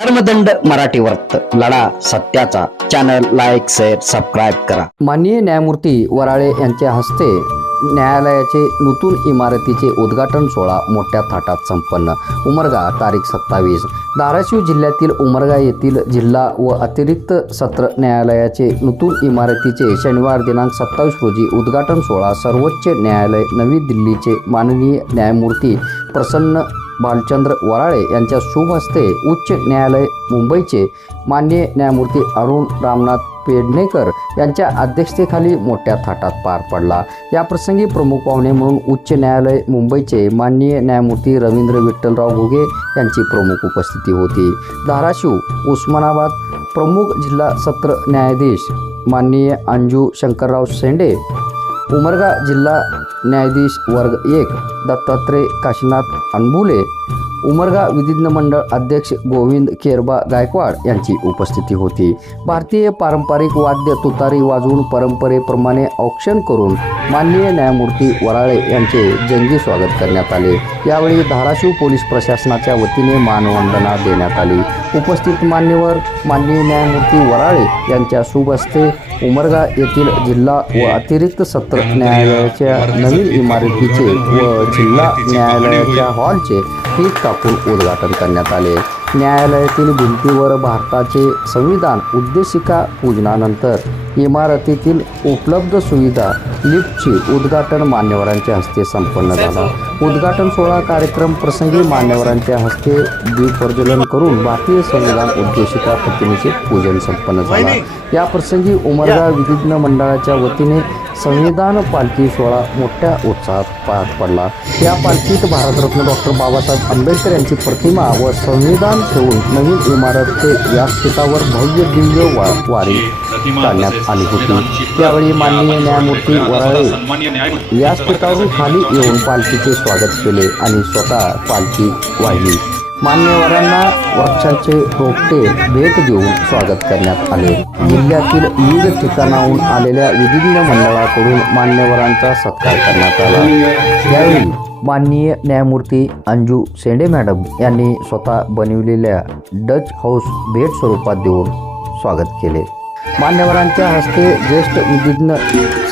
धर्मदंड मराठी वर्त लढा सत्याचा. चॅनल लाईक शेअर सबस्क्राईब करा. माननीय न्यायमूर्ती वराळे यांच्या हस्ते न्यायालयाचे नूतन इमारतीचे उद्घाटन सोहळा मोठ्या थाटात संपन्न. उमरगा तारीख सत्तावीस. धाराशिव जिल्ह्यातील उमरगा येथील जिल्हा व अतिरिक्त सत्र न्यायालयाचे नूतन इमारतीचे शनिवार दिनांक सत्तावीस रोजी उद्घाटन सोहळा सर्वोच्च न्यायालय नवी दिल्लीचे माननीय न्यायमूर्ती प्रसन्न भालचंद्र वराळे यांच्या शुभ हस्ते उच्च न्यायालय मुंबईचे माननीय न्यायमूर्ती अरुण रामनाथ पेडणेकर यांच्या अध्यक्षतेखाली मोठ्या थाटात पार पडला. या प्रसंगी प्रमुख पाहुणे म्हणून उच्च न्यायालय मुंबईचे माननीय न्यायमूर्ती रवींद्र विठ्ठलराव घुगे यांची प्रमुख उपस्थिती होती. धाराशिव उस्मानाबाद प्रमुख जिल्हा सत्र न्यायाधीश माननीय अंजू शंकरराव शेंडे उमरगा जिल्हा न्यायाधीश वर्ग एक दत्तात्रय काशीनाथ अनबुले उमरगा विधिज्ञ मंडळ अध्यक्ष गोविंद केरबा गायकवाड यांची उपस्थिती होती. भारतीय पारंपरिक वाद्य तुतारी वाजवून परंपरेप्रमाणे औक्षण करून माननीय न्यायमूर्ती वराळे यांचे जंगी स्वागत करण्यात आले. यावेळी धाराशिव पोलीस प्रशासनाच्या वतीने मानवंदना देण्यात आली. उपस्थित मान्यवर माननीय न्यायमूर्ती वराळे यांच्या शुभ उमरगा येथील जिल्हा व अतिरिक्त सत्र न्यायालयाच्या नवीन इमारतीचे व जिल्हा न्यायालयाच्या हॉलचे फीत टाकून उद्घाटन करण्यात आले. न्यायालयातील भिंतीवर भारताचे संविधान उद्देशिका पूजनानंतर इमारतीतील उपलब्ध सुविधा लिफ्टची उद्घाटन मान्यवरांच्या हस्ते संपन्न झाला. उद्घाटन सोहळा कार्यक्रम प्रसंगी मान्यवरांच्या हस्ते दीपप्रज्वलन करून भारतीय संविधान उद्देशिका प्रतिमेचे पूजन संपन्न झाला. या प्रसंगी उमरगा विधिज्ञ मंडळाच्या वतीने संविधान पालखी सोहळा मोठ्या उत्साहात पार पडला. या पालखीत भारतरत्न डॉक्टर बाबासाहेब आंबेडकर यांची प्रतिमा व संविधान ठेवून नवीन इमारत ते व्यासपीठावर भव्य दिव्य वा वारी काढण्यात आली होती. त्यावेळी माननीय न्यायमूर्ती वराळे व्यासपीठावरून खाली येऊन पालखीचे स्वागत केले आणि स्वतः पालखी वाहिली. मान्यवरांना वृक्षांचे रोपटे भेट देऊन स्वागत करण्यात आले. जिल्ह्यातील विविध ठिकाणाहून आलेल्या विधिज्ञ मंडळाकडून मान्यवरांचा सत्कार करण्यात आला. यावेळी माननीय न्यायमूर्ती अंजू सेंडे मॅडम यांनी स्वतः बनविलेल्या डच हाऊस भेट स्वरूपात देऊन स्वागत केले. मान्यवरांच्या हस्ते ज्येष्ठ विधिज्ञ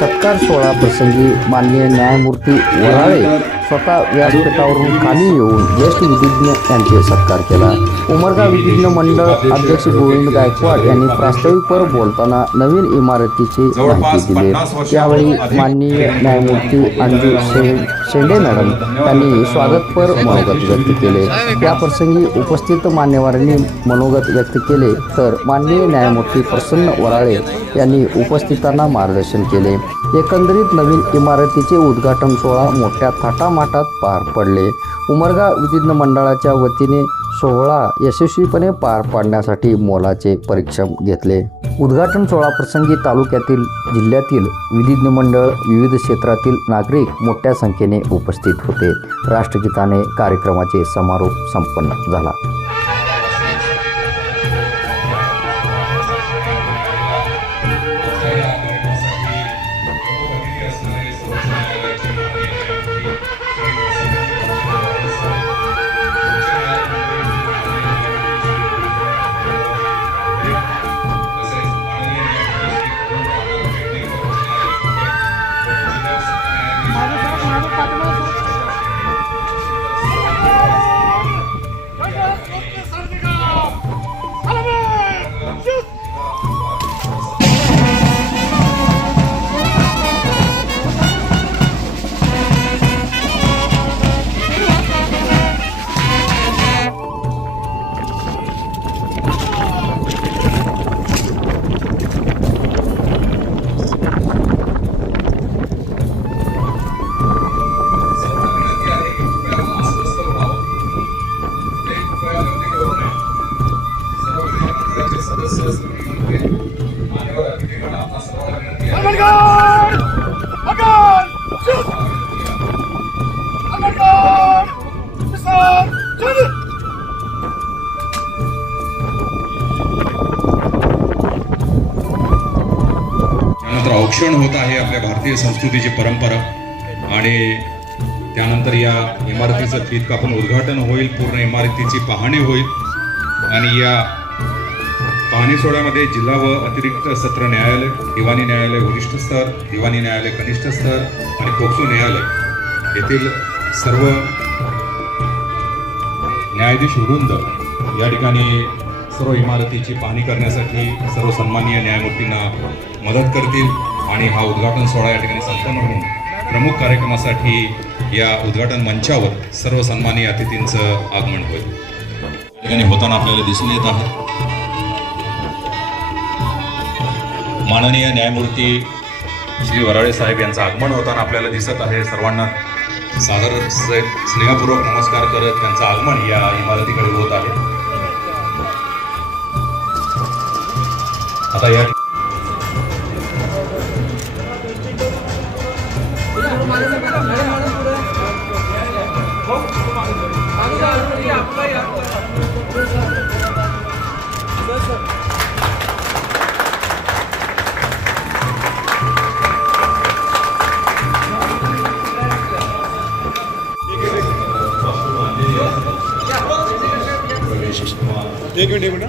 सत्कार सोहळा प्रसंगी माननीय न्यायमूर्ती वराळे स्वतः व्यासपीठावरून खाली येऊन ज्येष्ठ विधिज्ञ यांचे सत्कार केला. उमरगा विधिज्ञ मंडळ अध्यक्ष गोविंद गायकवाड यांनी प्रास्ताविकवर बोलताना नवीन इमारतीची माहिती दिली. त्यावेळी माननीय न्यायमूर्ती अंजू शे शेंडे मॅडम यांनी स्वागतपर मनोगत व्यक्त केले. याप्रसंगी उपस्थित मान्यवरांनी मनोगत व्यक्त केले तर माननीय न्यायमूर्ती प्रसन्न वराळे यांनी उपस्थितांना मार्गदर्शन केले. एकंदरीत नवीन इमारतीचे उद्घाटन सोहळा मोठ्या थाटामाटात पार पडले. उमरगा विधिज्ञ मंडळाच्या वतीने सोहळा यशस्वीपणे पार पाडण्यासाठी मोलाचे परिश्रम घेतले. उद्घाटन सोहळा प्रसंगी तालुक्यातील जिल्ह्यातील विधिज्ञ मंडळ विविध क्षेत्रातील नागरिक मोठ्या संख्येने उपस्थित होते. राष्ट्रगीताने कार्यक्रमाचे समारोप संपन्न झाला. आपल्या भारतीय संस्कृतीची परंपरा आणि त्यानंतर या इमारतीचं फीत कापून उद्घाटन होईल पूर्ण इमारतीची पाहणी होईल. आणि या पाहणी सोहळ्यामध्ये जिल्हा व अतिरिक्त सत्र न्यायालय दिवाणी न्यायालय वरिष्ठ स्तर दिवाणी न्यायालय कनिष्ठ स्तर आणि पोक्सो न्यायालय येथील सर्व न्यायाधीश वृंद या ठिकाणी सर्व इमारतीची पाहणी करण्यासाठी सर्व सन्माननीय न्यायमूर्तींना मदत करतील. आणि हा उद्घाटन सोहळा या ठिकाणी संपन्न होऊन प्रमुख कार्यक्रमासाठी या उद्घाटन मंचावर सर्व सन्मानीय अतिथींचं आगमन होईल. ठिकाणी होताना आपल्याला दिसून येत आहे. माननीय न्यायमूर्ती श्री वराळे साहेब यांचं आगमन होताना आपल्याला दिसत आहे. सर्वांना सादर स्नेहपूर्वक नमस्कार करत त्यांचं आगमन या इमारतीकडे होत आहे. आता या एक मिनिट एक मिनिट.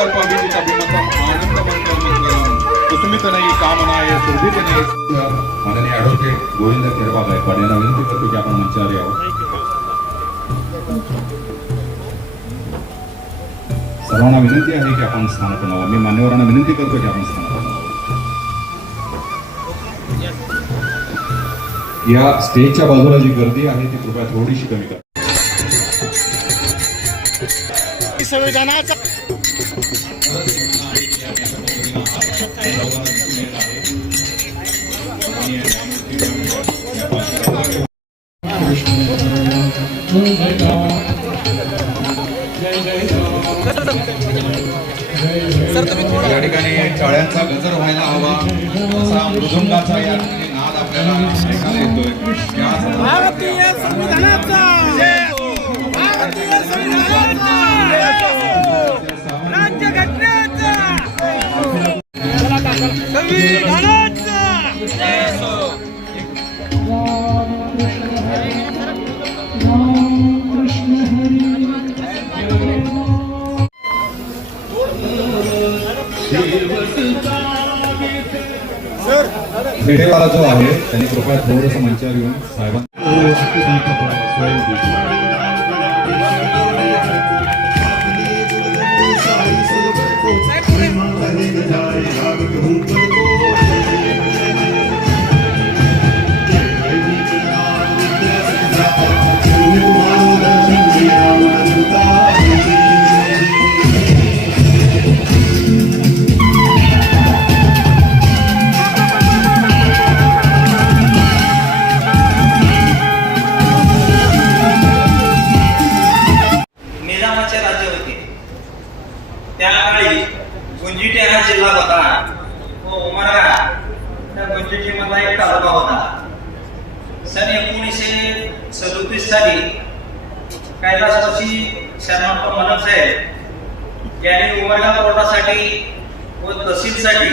संकल्प विजित अभिमतम आनंद मंगल मंगलम कुसुमित नाही कामनाय सुरभित नाही माननीय ॲडव्होकेट गोविंद खेरबा गायकवाड यांना विनंती करतो की आपण मंचावर यावं सर्वांना विनंती आहे की आपण स्थानापन्न व्हावं मी मान्यवरांना विनंती करतो की आपण स्थान व्हावं या स्टेजच्या बाजूला जी गर्दी आहे ती कृपया थोडीशी कमी करा संविधानाचा या ठिकाणी टाळ्यांचा गजर व्हायला हवा असा मृदुंगाचा या ठिकाणी नाद आपल्याला ऐकायला येतोय. जो आहे त्यांनी कृपया थोडंसं मंचावर येऊन साहेबां जिल्हा होता. हो, व उमरगा त्या गुंजिटीमधला एक तालुका होता. सन एकोणीसशे सदोतीस साली कैलास जोशी शर्माप्पा मनोज साहेब यांनी उमरगा कोर्टासाठी व तहसीलसाठी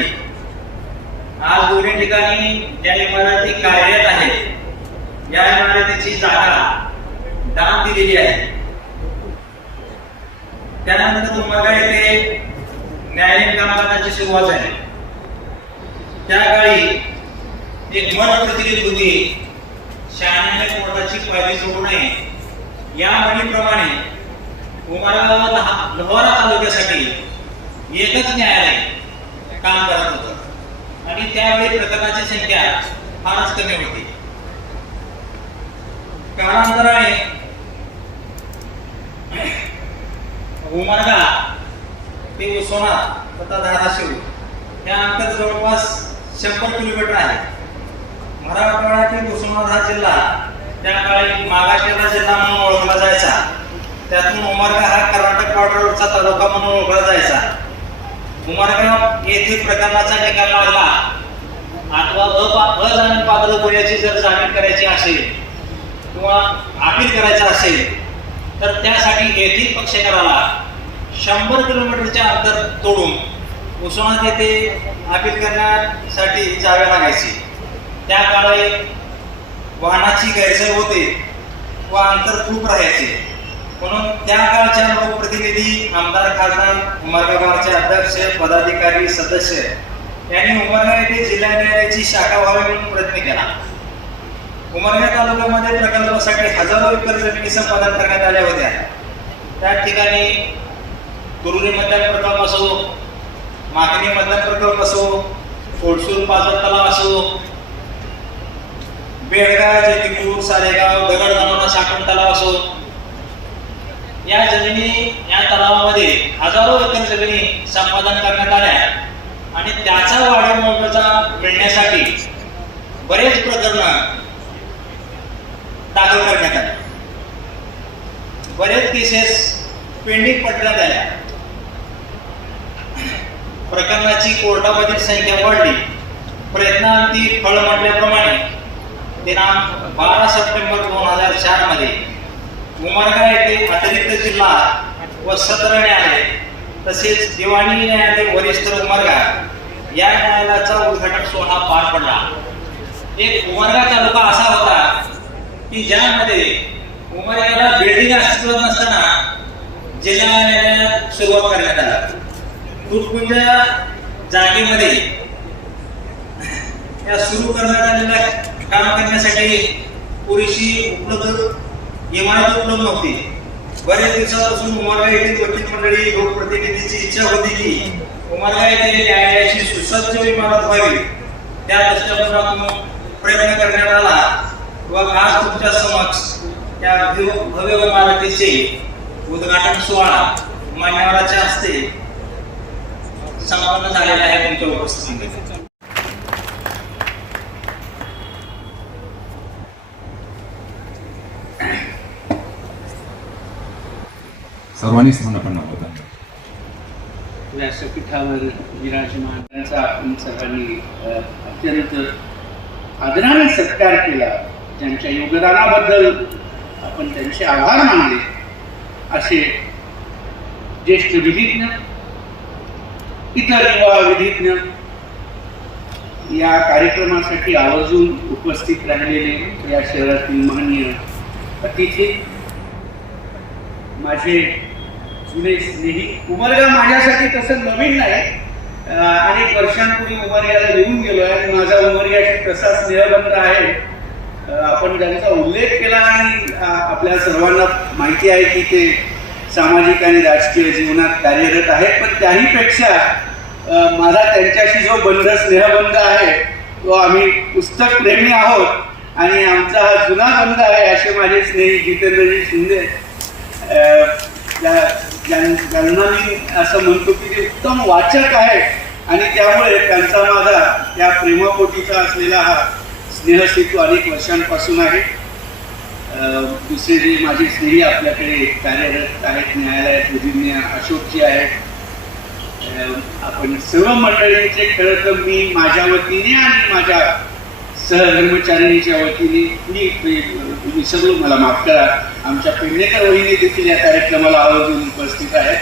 आज दोन्ही ठिकाणी ज्या इमारती कार्यरत आहेत या इमारतीची जागा दान दिलेली आहे. त्यानंतर तुम्हाला येथे न्यायालयीन कामकाजाची सुरुवात झाली. त्या काळी एक मन होती शहाण्याने कोर्टाची पायरी सोडू नये या म्हणीप्रमाणे उमरगाव लोहारा तालुक्यासाठी एकच न्यायालय काम करत होतं. आणि त्यावेळी प्रकरणाची संख्या फारच कमी होती. कालांतराने उमरगा ते उस्माना तथा धाराशिव. हे अंतर जवळपास शंभर किलोमीटर आहे. मराठवाड्यातील उस्मानाबाद हा जिल्हा त्या काळी मागासलेला जिल्हा म्हणून ओळखला जायचा. त्यातून उमरगा हा कर्नाटक बॉर्डरचा तालुका म्हणून ओळखला जायचा. उमरगाव येथे प्रकरणाचा निकाल लागला. अथवा अजामीन पात्र गुन्ह्याची जर जामीन करायची असेल किंवा अपील करायचं असेल तर त्यासाठी येथील पक्षकाराला शंभर किलोमीटरच्या अंतर तोडून उस्मानात येथे अपील करण्यासाठी जावे लागायचे. त्या काळी वाहनाची गैरसोय होते व अंतर खूप राहायचे. म्हणून त्या काळच्या लोकप्रतिनिधी आमदार खासदार उमरगावचे अध्यक्ष पदाधिकारी सदस्य यांनी उमरगाव येथे जिल्हा न्यायालयाची शाखा व्हावी म्हणून प्रयत्न केला. उमरगा तालुक्यामध्ये प्रकल्पासाठी हजारो एकर जमिनी संपादन करण्यात आल्या होत्या. त्या ठिकाणी तुरुरी मतदान प्रकल्प असो मागणी मतदान प्रकल्प असो फोडसूर पाजर तलाव असो बेळगाव जेतीपूर सारेगाव दगड दानोना साठवण तलाव असो. या जमिनी या तलावामध्ये हजारो एकर जमिनी संपादन करण्यात आल्या आणि त्याचा वाढीव मोबदला मिळण्यासाठी बरेच प्रकरण दाखल करण्यात आले. बरेच केसेस पेंडिंग पडण्यात आल्या. प्रकरणाची कोर्टामधील संख्या वाढली. प्रयत्नांती फळ म्हटल्याप्रमाणे दिनांक बारा सप्टेंबर दोन हजार चारमध्ये उमरगा येथे अतिरिक्त जिल्हा व सत्र न्यायालय तसेच दिवाणी न्यायालय वरिष्ठ उमरगा या न्यायालयाचा उद्घाटन सोहळा पार पडला. एक उमरगा तालुका असा होता की ज्यामध्ये उमरगाला बिल्डिंग अस्तित्वात नसताना जिल्हा न्यायालयात सुरुवात करण्यात आला. तुटपुंजा जागेमध्ये त्या सुरू करण्यात आलेल्या काम करण्यासाठी पुरेशी उपलब्ध इमारत उपलब्ध नव्हती बऱ्याच दिवसापासून उमरगा येथील वकील मंडळी लोकप्रतिनिधीची इच्छा होती की उमरगा येथे न्यायालयाची सुसज्ज इमारत व्हावी. त्या दृष्टिकोनातून प्रयत्न करण्यात आला व आज तुमच्या समक्ष त्या भव्य इमारतीचे उद्घाटन सोहळा मान्यवराच्या हस्ते संपन्न झालेला आहे तुमच्या उपस्थितीमध्ये. सर्वांनी होता व्यासपीठावर विराजमान त्यांचा आपण सर्वांनी अत्यंत आदराने सत्कार केला. त्यांच्या योगदानाबद्दल आपण त्यांचे आभार मानले. असे ज्येष्ठ विधिज्ञ इतर युवा विधिज्ञ या कार्यक्रमासाठी आवर्जून उपस्थित राहिलेले या शहरातील माननीय अतिथी माझे जुने स्नेही उमरगा माझ्यासाठी तसं नवीन नाही. अनेक वर्षांपूर्वी उमरियाला येऊन गेलो आहे आणि माझा उमरग्याशी तसा स्नेहबंध आहे. आपण ज्यांचा उल्लेख केला आणि आपल्या सर्वांना माहिती आहे की ते सामाजिक आणि राजकीय जीवनात कार्यरत आहेत पण त्याहीपेक्षा माझा त्यांच्याशी जो बंध स्नेहबंध आहे तो आम्ही पुस्तक प्रेमी आहोत आणि आमचा हा जुना बंध आहे असे माझे स्नेही जितेंद्रजी शिंदे ज्यांना मी असं म्हणतो की ते उत्तम वाचक आहे आणि त्यामुळे त्यांचा माझा त्या प्रेमापोटीचा असलेला हा स्नेहसेतू अनेक वर्षांपासून आहे. दुसरे जे माझे स्नेही आपल्याकडे कार्यरत आहेत न्यायालयात विधिज्ञ अशोकजी आहेत. आपण सर्व मंडळींचे खरं तर मी माझ्या वतीने आणि माझ्या सहकर्मचाऱ्यांच्या वतीने मी विसरलो मला माफ करा. आमच्या पेडणेकर वहिनी देखील या कार्यक्रमाला आवर्जून उपस्थित आहेत.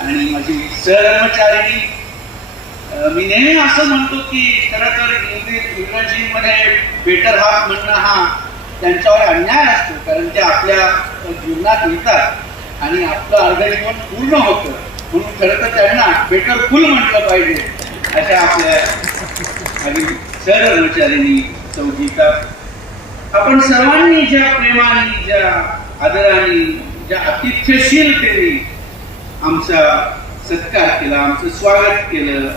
आणि माझी सहकर्मचारी मी नेहमी असं म्हणतो की खरं तर इंग्रजीमध्ये बेटर हाफ म्हणणं हा त्यांच्यावर अन्याय असतो कारण ते आपल्या जीवनात येतात. आणि आपलं अर्धजीवन पूर्ण होतं. म्हणून खरं तर त्यांना बेटर फुल म्हटलं पाहिजे अशा आपल्या आणि सहकर्मचाऱ्यांनी आपण सर्वांनी ज्या प्रेमाने ज्या आदराने ज्या आतिथ्यशीलतेने आमचा सत्कार केला आमचं स्वागत केलं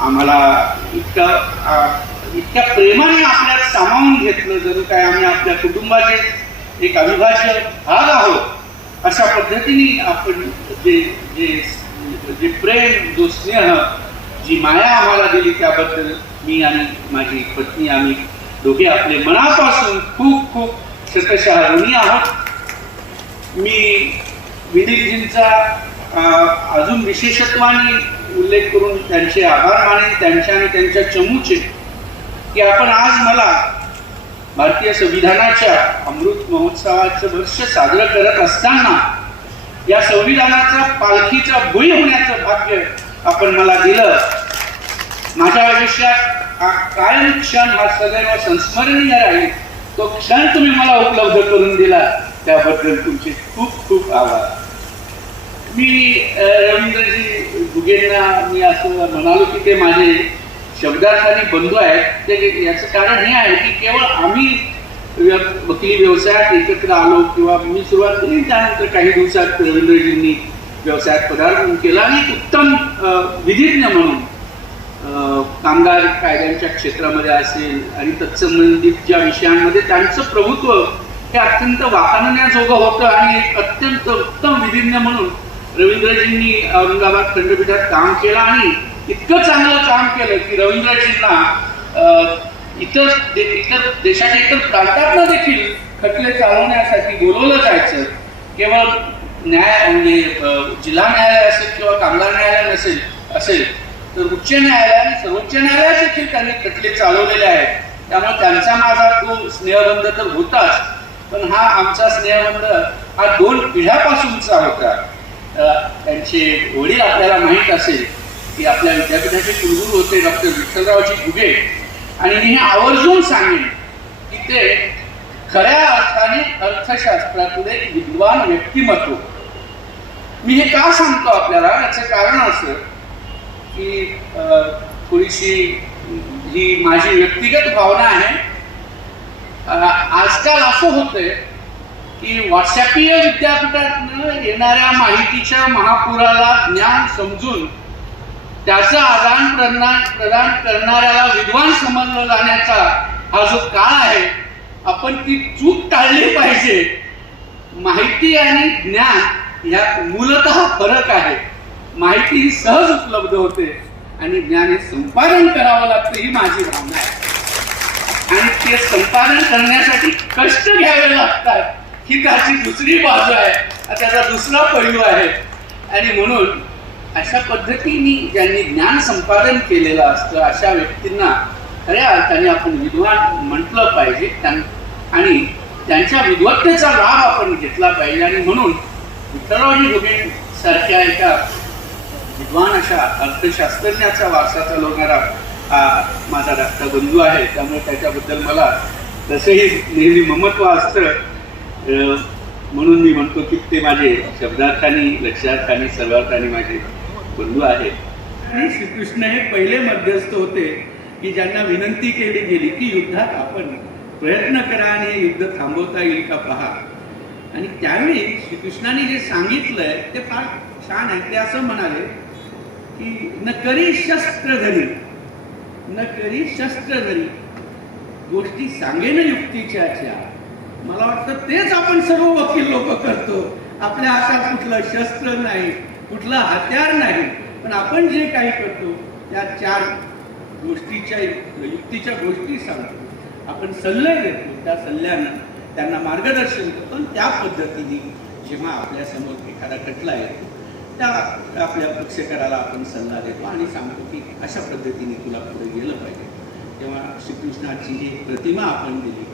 आम्हाला इतकं इतक्या प्रेमाने आपल्यात सामावून घेतलं जणू काय आम्ही आपल्या कुटुंबाचे एक अविभाज्य भाग आहोत अशा पद्धतीने आपण जे जे जे प्रेम जो स्नेह जी माया आम्हाला दिली त्याबद्दल मी आणि माझी पत्नी आम्ही दोघे आपले मनापासून खूप खूप शतशः ऋणी आहोत. मी विनीतजींचा अं, अजून विशेषत्वाने उल्लेख करून त्यांचे आभार मानेन त्यांच्या आणि त्यांच्या चमूचे की आपण आज मला भारतीय संविधानाच्या अमृत महोत्सवाचं वर्ष साजरं करत असताना या संविधानाचा पालखीचा भुई होण्याचं भाग्य आपण मला दिलं. माझ्या आयुष्यात हा कायम क्षण हा सदैव संस्मरणीय राहील. तो क्षण तुम्ही मला उपलब्ध करून दिला. त्याबद्दल तुमचे खूप खूप आभार. मी रवींद्रजी भुगेंना मी असं म्हणालो की ते माझे शब्दार्थाने बंधू आहेत ते याचं कारण हे आहे की केवळ आम्ही व्य- वकिली व्यवसायात एकत्र आलो किंवा मी सुरुवात केली त्यानंतर काही दिवसात रवींद्रजींनी व्यवसायात पदार्पण केला आणि उत्तम विधिज्ञ म्हणून कामगार कायद्यांच्या क्षेत्रामध्ये असेल आणि तत्संबंधित ज्या विषयांमध्ये त्यांचं प्रभुत्व हे अत्यंत वाखाणण्याजोगं होतं आणि एक अत्यंत उत्तम विधिज्ञ म्हणून रवींद्रजींनी औरंगाबाद खंडपीठात काम केलं आणि इतकं चांगलं काम केलं की रवींद्रजींना इतर दे- इतर देशाच्या इतर प्रांतातनं देखील खटले चालवण्यासाठी बोलवलं जायचं. केवळ न्याय म्हणजे जिल्हा न्यायालय असेल किंवा कामगार न्यायालय नसेल असेल तर उच्च न्यायालय आणि सर्वोच्च न्यायालयात देखील त्यांनी खटले चालवलेले आहेत. त्यामुळे त्यांचा माझा तो स्नेहबंध तर होताच पण हा आमचा स्नेहबंध हा दोन पिढ्यापासूनचा होता. त्यांचे वडील आपल्याला माहीत असेल की आपल्या विद्यापीठाचे कुलगुरू होते डॉक्टर विठ्ठलरावजी घुगे. आणि मी हे आवर्जून सांगेन की ते खऱ्या अर्थाने अर्थशास्त्रातले विद्वान व्यक्तिमत्व. मी हे का सांगतो आपल्याला? याचं कारण असं की थोडीशी ही माझी व्यक्तिगत भावना आहे. आजकाल असं होतंय की व्हॉट्सॲपीय विद्यापीठातनं येणाऱ्या माहितीच्या महापुराला ज्ञान समजून त्याचं आदान प्रदान प्रदान करणाऱ्याला विद्वान समजलं जाण्याचा हा जो काळ आहे आपण ती चूक टाळली पाहिजे. माहिती आणि ज्ञान यात मूलतः फरक आहे. माहिती ही सहज उपलब्ध होते आणि ज्ञान हे संपादन करावं लागतं ही माझी भावना आहे. आणि ते संपादन करण्यासाठी कष्ट घ्यावे लागतात ही त्याची दुसरी बाजू आहे. त्याचा दुसरा पैलू आहे. आणि म्हणून अशा पद्धतीने ज्यांनी ज्ञान संपादन केलेलं असतं अशा व्यक्तींना खऱ्या अर्थाने आपण विद्वान म्हटलं पाहिजे. त्यां- आणि त्यांच्या विद्वत्तेचा लाभ आपण घेतला पाहिजे. आणि म्हणून विठ्ठलरावजी घुगे सारख्या एका विद्वान अशा अर्थशास्त्रज्ञाचा वारसा चालवणारा हा माझा धाकटा बंधू आहे. त्यामुळे त्याच्याबद्दल मला तसंही नेहमी ममत्व असतं. म्हणून मी म्हणतो की ते माझे शब्दार्थाने लक्षार्थाने सर्वार्थाने माझे बंधू आहेत. आणि श्रीकृष्ण हे पहिले मध्यस्थ होते की ज्यांना विनंती केली गेली की युद्धात आपण प्रयत्न करा आणि हे युद्ध थांबवता येईल का पहा. आणि त्यावेळी श्रीकृष्णाने जे सांगितलंय ते फार छान आहे. ते असं म्हणाले की न करी शस्त्रधरी न करी शस्त्रधरी गोष्टी सांगेन युक्तीच्या मला वाटतं तेच आपण सर्व वकील लोक करतो. आपल्या हातात कुठलं शस्त्र नाही. कुठला हत्यार नाही पण आपण जे काही करतो त्या चार गोष्टीच्या युक्तीच्या गोष्टी सांगतो. आपण सल्ले देतो त्या सल्ल्यानं त्यांना मार्गदर्शन करतो आणि त्या पद्धतीने जेव्हा आपल्यासमोर एखादा खटला येतो त्या आपल्या पक्षकाराला आपण सल्ला देतो आणि सांगतो की अशा पद्धतीने तुला पुढे गेलं पाहिजे. तेव्हा श्रीकृष्णाची ही प्रतिमा आपण दिली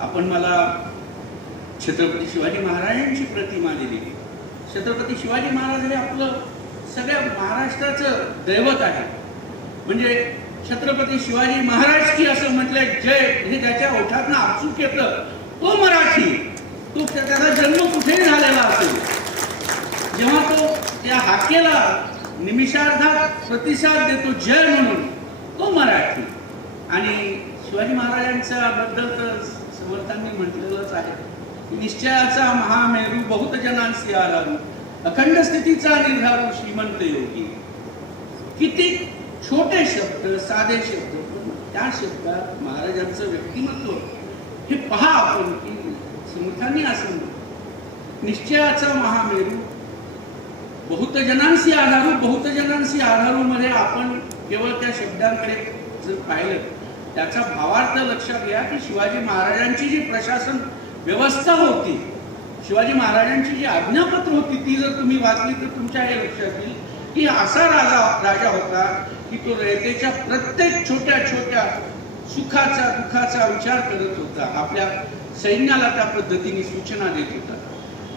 आपण मला छत्रपती शिवाजी महाराजांची प्रतिमा दिली छत्रपती शिवाजी महाराज हे आपलं सगळ्या महाराष्ट्राचं दैवत आहे. म्हणजे छत्रपती शिवाजी महाराज की असं म्हटलंय जय. हे त्याच्या ओठातनं आपसूक येतं. तो मराठी तो त्याचा जन्म कुठेही झालेला असेल. जेव्हा तो त्या हाकेला निमिषार्धात प्रतिसाद देतो जय म्हणून तो मराठी. आणि शिवाजी महाराजांच्या बद्दल तर समर्थांनी म्हटलेलंच आहे. निश्चयाचा महामेरू बहुत जनांसी आलारू अखंड स्थितीचा निर्धारू श्रीमंत योगी. किती छोटे शब्द साधे शब्द पण त्या शब्दात महाराजांचं व्यक्तिमत्व. हे पहा आपण की समर्थांनी असं निश्चयाचा महामेरू बहुत जनांशी आधारू बहुत जनांशी आधारू मध्ये आपण केवळ त्या शब्दांकडे जर पाहिलं त्याचा भावार्थ लक्षात घ्या की शिवाजी महाराजांची जी प्रशासन व्यवस्था होती. शिवाजी महाराजांची जी आज्ञापत्र होती ती जर तुम्ही वाचली तर तुमच्या हे लक्षात येईल की असा राजा राजा होता की तो रयतेच्या प्रत्येक छोट्या छोट्या सुखाचा दुःखाचा विचार करत होता. आपल्या सैन्याला त्या पद्धतीने सूचना देत होता.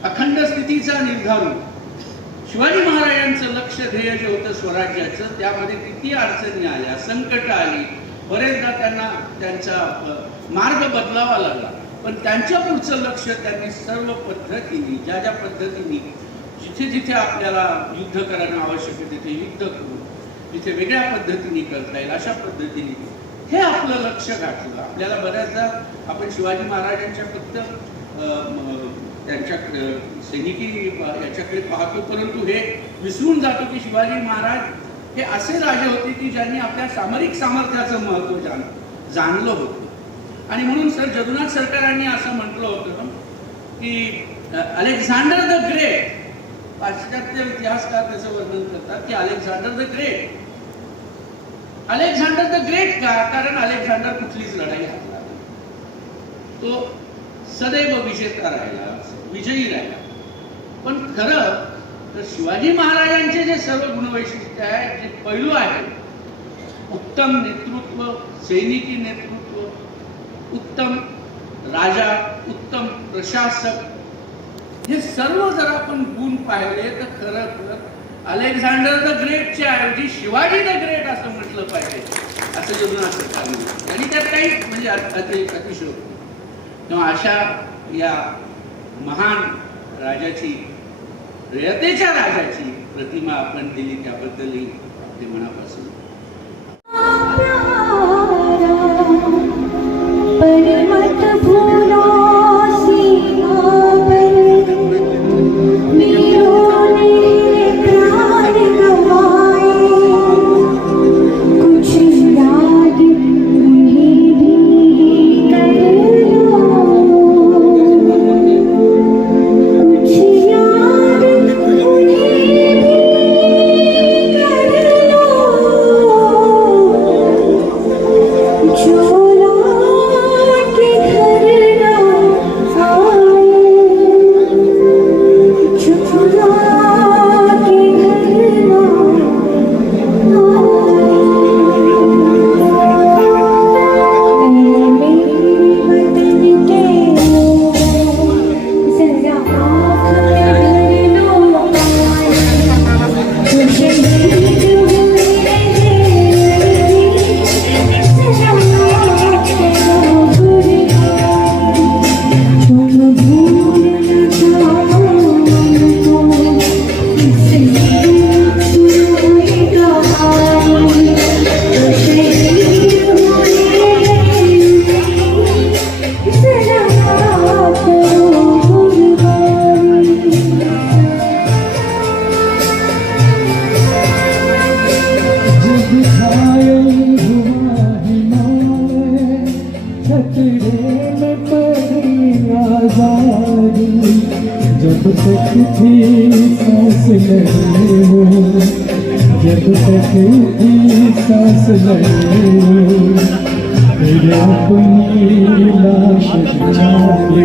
अखंड स्थितीचा निर्धारून शिवाजी महाराजांचं लक्ष ध्येय जे होतं स्वराज्याचं त्यामध्ये किती अडचणी आल्या संकट आली बरेचदा त्यांना त्यांचा मार्ग बदलावा लागला. पण त्यांच्या पुढचं लक्ष त्यांनी सर्व पद्धतीने ज्या ज्या पद्धतीने जिथे जिथे आपल्याला युद्ध करणं आवश्यक आहे तिथे युद्ध करू जिथे वेगळ्या पद्धतीने करता येईल अशा पद्धतीने. हे आपलं लक्ष गाठलं. आपल्याला बऱ्याचदा आपण शिवाजी महाराजांच्या फक्त त्यांच्या सैनिकी याच्याकडे पाहतो परंतु हे विसरून जातो की शिवाजी महाराज हे असे राजे होते की ज्यांनी आपल्या सामरिक सामर्थ्याचं महत्त्व जाण जाणलं होतं. आणि म्हणून सर जगन्नाथ सरकारांनी असं म्हटलं होतं की अलेक्झांडर द ग्रेट पाश्चात्य इतिहासकार त्याचं वर्णन करतात की Alexander the great. Alexander the great का? कारण अलेक्झांडर कुठलीच लढाई हातला तो सदैव विजेता राहिला विजयी राहिला. पण खरं तर शिवाजी महाराजांचे जे सर्व गुणवैशिष्ट्य आहेत जे पैलू आहेत उत्तम नेतृत्व सैनिकी नेतृत्व उत्तम राजा उत्तम प्रशासक हे सर्व जर आपण गुण पाहिले तर खरं तर अलेक्झांडर द ग्रेटच्या ऐवजी शिवाजी द ग्रेट असं म्हटलं पाहिजे. असं योजना सरकारने आणि त्यात काही म्हणजे अति अतिशय तेव्हा अशा या महान राजाची रयतेच्या राजाची प्रतिमा आपण दिली त्याबद्दलही ते मनापासून सांस लगे हो जब तक थी सांस लगे हो तेरे अपनी लाश छापी